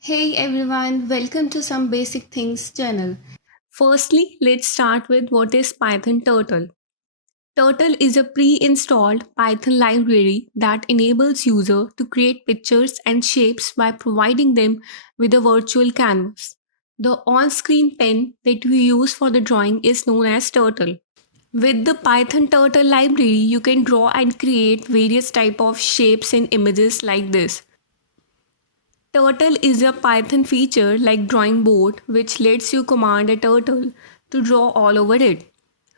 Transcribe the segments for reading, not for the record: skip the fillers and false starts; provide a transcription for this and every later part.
Hey everyone, welcome to Some Basic Things channel. Firstly, let's start with what is Python Turtle. Turtle is a pre-installed Python library that enables user to create pictures and shapes by providing them with a virtual canvas. The on-screen pen that we use for the drawing is known as Turtle. With the Python Turtle library, you can draw and create various type of shapes and images like this. Turtle is a Python feature like drawing board which lets you command a turtle to draw all over it.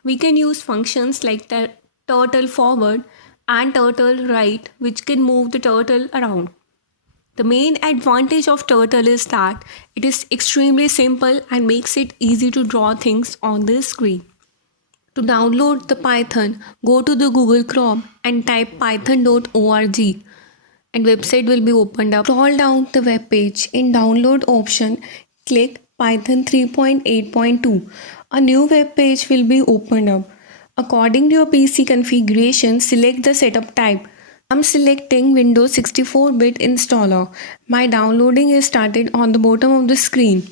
We can use functions like the turtle forward and turtle right which can move the turtle around. The main advantage of Turtle is that it is extremely simple and makes it easy to draw things on the screen. To download the Python, go to the Google Chrome and type python.org and website will be opened up. Scroll down the web page. In download option, click Python 3.8.2. A new web page will be opened up. According to your PC configuration, select the setup type. I'm selecting Windows 64-bit installer. My downloading is started on the bottom of the screen.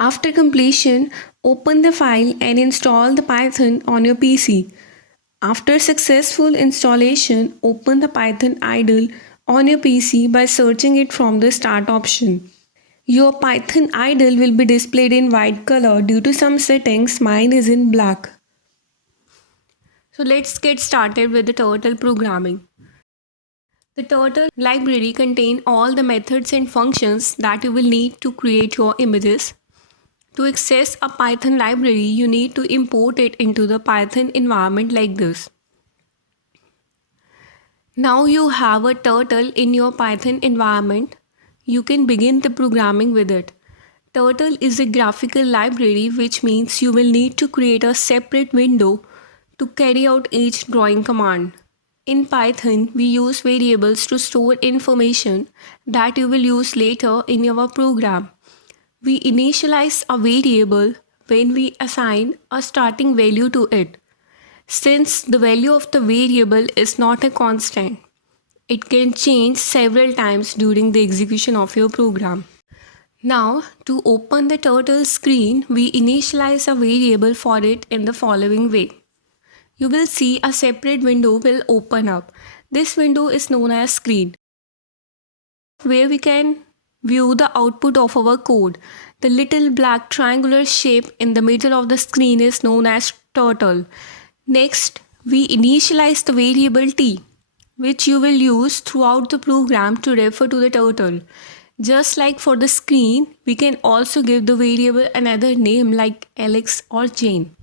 After completion, open the file and install the Python on your PC. After successful installation, open the Python idle on your PC by searching it from the Start option. Your Python idle will be displayed in white color due to some settings. Mine is in black. So let's get started with the Turtle programming. The Turtle library contains all the methods and functions that you will need to create your images. To access a Python library, you need to import it into the Python environment like this. Now you have a turtle in your Python environment. You can begin the programming with it. Turtle is a graphical library, which means you will need to create a separate window to carry out each drawing command. In Python, we use variables to store information that you will use later in your program. We initialize a variable when we assign a starting value to it. Since the value of the variable is not a constant, it can change several times during the execution of your program. Now, to open the turtle screen, we initialize a variable for it in the following way. You will see a separate window will open up. This window is known as screen, where we can view the output of our code. The little black triangular shape in the middle of the screen is known as turtle. Next, we initialize the variable t, which you will use throughout the program to refer to the turtle. Just like for the screen, we can also give the variable another name like Alex or Jane.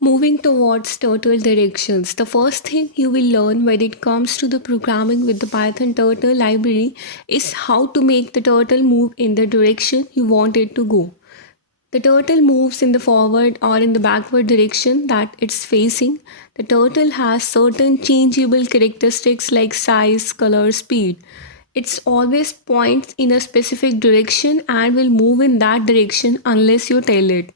Moving towards turtle directions, the first thing you will learn when it comes to the programming with the Python turtle library is how to make the turtle move in the direction you want it to go. The turtle moves in the forward or in the backward direction that it's facing. The turtle has certain changeable characteristics like size, color, speed. It's always points in a specific direction and will move in that direction unless you tell it.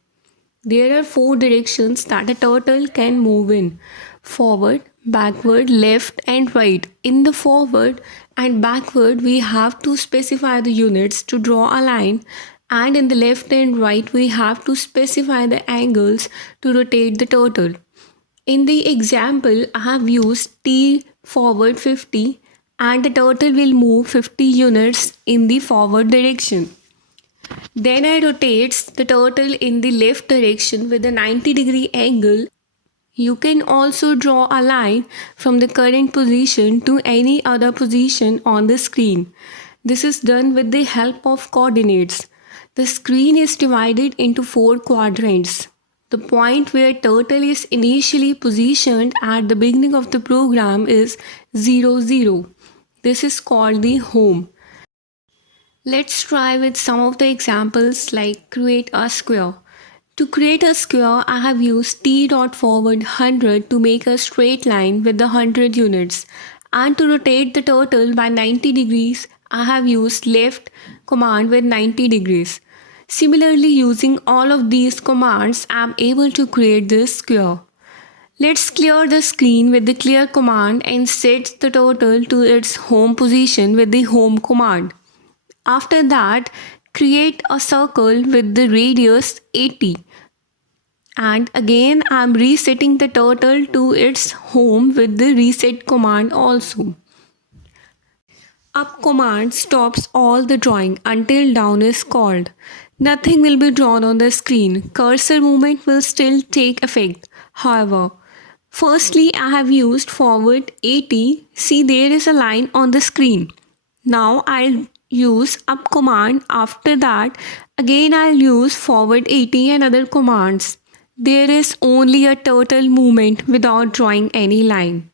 There are four directions that a turtle can move in: forward, backward, left, and right. In the forward and backward, we have to specify the units to draw a line, and in the left and right, we have to specify the angles to rotate the turtle. In the example, I have used T forward 50 and the turtle will move 50 units in the forward direction. Then I rotates the turtle in the left direction with a 90-degree angle. You can also draw a line from the current position to any other position on the screen. This is done with the help of coordinates. The screen is divided into four quadrants. The point where turtle is initially positioned at the beginning of the program is 0, 0. This is called the home. Let's try with some of the examples like create a square. To create a square, I have used t.forward 100 to make a straight line with the 100 units. And to rotate the turtle by 90 degrees, I have used left command with 90 degrees. Similarly, using all of these commands, I am able to create this square. Let's clear the screen with the clear command and set the turtle to its home position with the home command. After that, create a circle with the radius 80. And again, I'm resetting the turtle to its home with the reset command also. Up command stops all the drawing until down is called. Nothing will be drawn on the screen. Cursor movement will still take effect. However, firstly, I have used forward 80. See, there is a line on the screen. Now I'll use up command. After that, again I'll use forward 80 and other commands. There is only a turtle movement without drawing any line.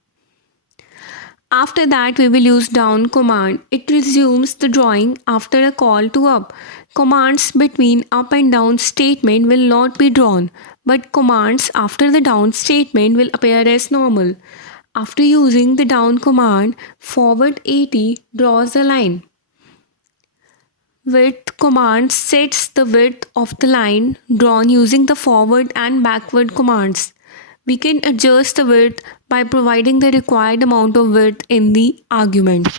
After that, we will use down command. It resumes the drawing after a call to up. Commands between up and down statement will not be drawn, but commands after the down statement will appear as normal. After using the down command, forward 80 draws a line. Width command sets the width of the line drawn using the forward and backward commands. We can adjust the width by providing the required amount of width in the argument.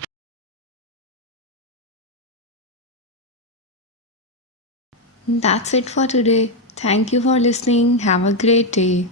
That's it for today. Thank you for listening. Have a great day.